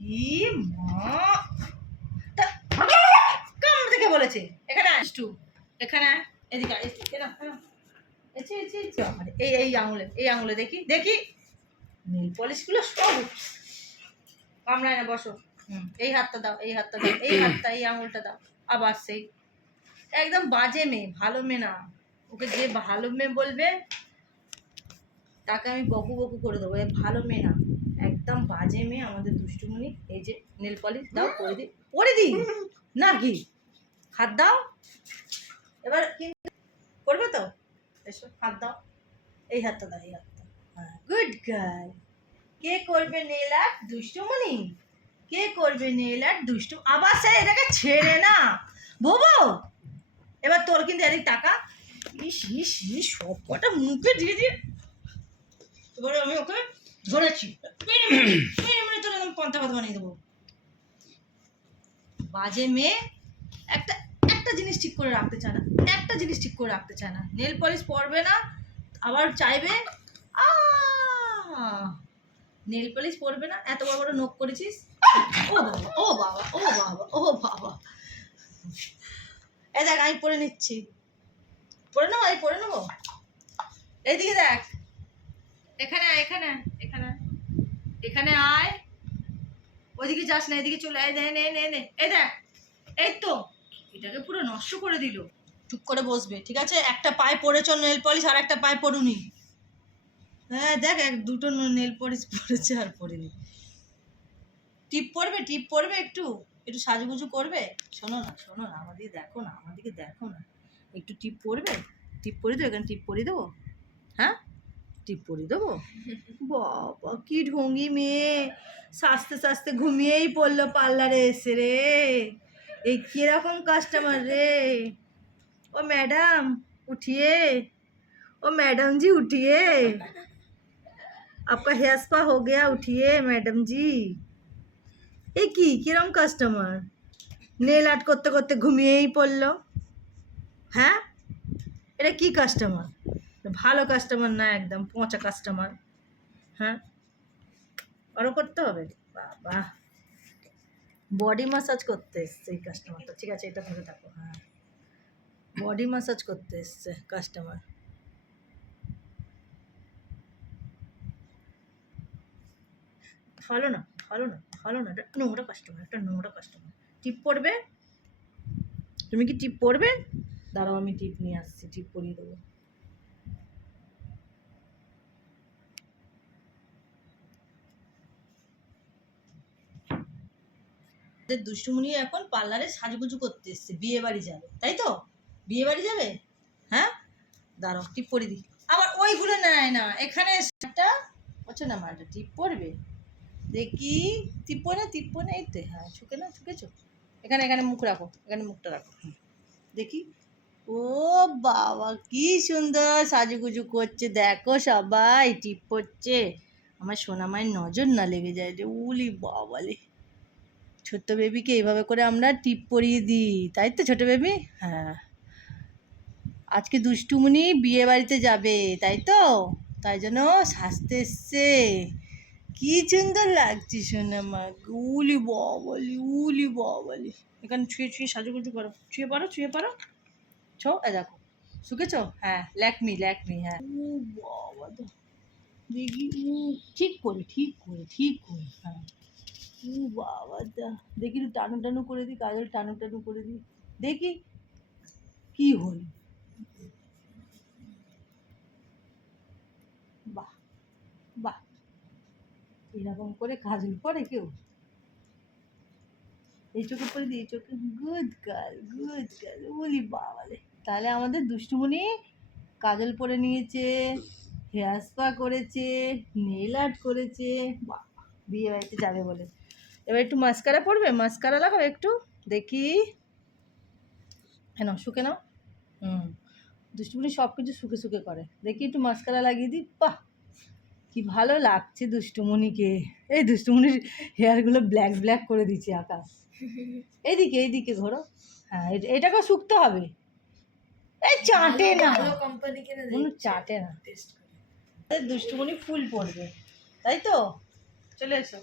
ই মা কামড় থেকে বলেছে এখানে আসটু এখানে এদিকে এই আঙুলে দেখি দেখি নীল পলিশগুলো সব কামড়ায় না বসো এই হাতটা দাও এই হাতটা দাও এই হাতটা এই আঙুলটা দাও আবার সেই একদম বাজে মেয়ে ভালো মেয়ে না ওকে যে ভালো মেয়ে বলবে তাকে আমি বকু বকু করে দেবো ভালো মেয়ে না একদম বাজে মেয়ে আমাদের দুষ্টুমণি এই যে নেল পলিশ দাও পরে দিই না কি হাত দাও এবার কি করবে তো এসো হাত দাও এই হাতটা দাও এই হাতটা হ্যাঁ গুড গার্ল কে করবে নেল আর্ট দুষ্টুমণি কে করবে নেল আর্ট দুষ্টু আবার সে এটাকে ছেড়ে না বোবো এবার তোর কিন্তু এদিক টাকা ইস ইস ইস সব কটা মুখে দিয়ে দিয়ে এবারে আমি ওকে ধরেছি তোর একদম পন্থা কথা বানিয়ে দেবো বাজে মেয়ে একটা একটা জিনিস ঠিক করে রাখতে চায় না একটা জিনিস ঠিক করে রাখতে চায় না নেল পলিশ পরবে না আবার চাইবে নেল পলিশ পরবে না এত বড় বড় নখ করেছিস ও বাবা ও বাবা ও বাবা ও বাবা এই দেখ আমি পরে নিচ্ছি পরে নেবো আমি পরে নেবো এইদিকে দেখ এখানে আয় এখানে এখানে এখানে আয় ওইদিকে যাস না এদিকে চলে আয় নে নে নে নে এই দেখ এই তো এটাকে পুরো নষ্ট করে দিল চুপ করে বসবে ঠিক আছে একটা পায়ে পড়েছ নেল পলিশ আর একটা পায়ে পড়ুনি হ্যাঁ দেখ দুটো নেল পলিশ পড়েছে আর পড়েনি টিপ পড়বে একটু একটু সাজুগুজু করবে শোনো না আমাদিকে দেখো না একটু টিপ পড়বে টিপ পরে দেবো এখানে টিপ পরিয়ে দেবো হ্যাঁ টিপ পরিয়ে দেবো বাবা কি ঢঙ্গি মেয়ে সাজতে ঘুমিয়েই পড়লো পার্লারে এসে রে এই কিরকম কাস্টমার রে ও मैडम उठिए ओ मैडम जी उठिए आपका हेयर स्पा हो गया उठिए मैडम जी ए की কিরকম কাস্টমার নেল আর্ট করতে করতে ঘুমিয়েই পড়লো হ্যাঁ এটা কি কাস্টমার ভালো কাস্টমার না একদম পচা কাস্টমার হ্যাঁ আরও করতে হবে বাবা বডি ম্যাসাজ করতে এসছে এই কাস্টমারটা ঠিক আছে এটা ধরে থাকো হ্যাঁ বডি ম্যাসাজ করতে এসছে কাস্টমার ভালো না এটা নোংরা কাস্টমার টিপ পড়বে তুমি কি টিপ পড়বে দাঁড়াও আমি টিপ নিয়ে আসছি টিপ পরিয়ে দেবো দুষ্টুমণি এখন পার্লারে সাজুগুজু করতে এসছে বিয়ে বাড়ি যাবে তাই তো বিয়ে বাড়ি যাবে হ্যাঁ দাঁড়াও টিপ পরে দিই আবার ওইগুলো নেয় না এখানে একটা আচ্ছা না মাটা টিপ পরবে দেখি টিপ পরে এই তো হ্যাঁ ছুকেছো এখানে মুখ রাখো এখানে মুখটা রাখো দেখি ও বাবা কি সুন্দর সাজুগুজু করছে দেখো সবাই টিপ পড়ছে আমার সোনা মায়ের নজর না লেগে যায় রে উলি বাবালে ছোট্ট বেবিকে এইভাবে করে আমরা টিপ পরিয়ে দিই তাই তো ছোট বেবি হ্যাঁ আজকে দুষ্টুমণি বিয়ে বাড়িতে যাবে তাই তো তাই জন্য সাজতে এসছে কি সুন্দর লাগছে সোনা মা উলি বাবালি এখানে ছুঁয়ে সাজুগুজু করো ছুঁয়ে পারো ছো দেখো শুকেছো হ্যাঁ ল্যাকমি হ্যাঁ ও বাবা তো দেখি ঠিক করে হ্যাঁ ও বাবা দা দেখি একটু টানু করে দিই কাজল টানু করে দিই দেখি কি হল বাহ এরকম করে কাজল পরে কেউ এই চোখে পরে দিই এই চোখে গুড গার্ল বলি বাবালে তাহলে আমাদের দুষ্টুমণি কাজল পরে নিয়েছে হেয়ার স্পা করেছে নেল আর্ট করেছে বাবা বিয়ে বাড়িতে যাবে বলে এবার একটু মাস্কারা পড়বে মাস্কারা লাগাবে একটু দেখি হ্যাঁ শুকে নাও দুষ্টুমণি সব কিছু শুকে করে দেখি একটু মাস্কারা লাগিয়ে দিই বাহ কি ভালো লাগছে দুষ্টুমণিকে এই দুষ্টুমণির হেয়ারগুলো ব্ল্যাক করে দিচ্ছে আকাশ এইদিকে ঘোরো হ্যাঁ এটাকেও শুকতে হবে এই চাটে না চাটে না দুষ্টুমণি ফুল পড়বে তাই তো চলে এসো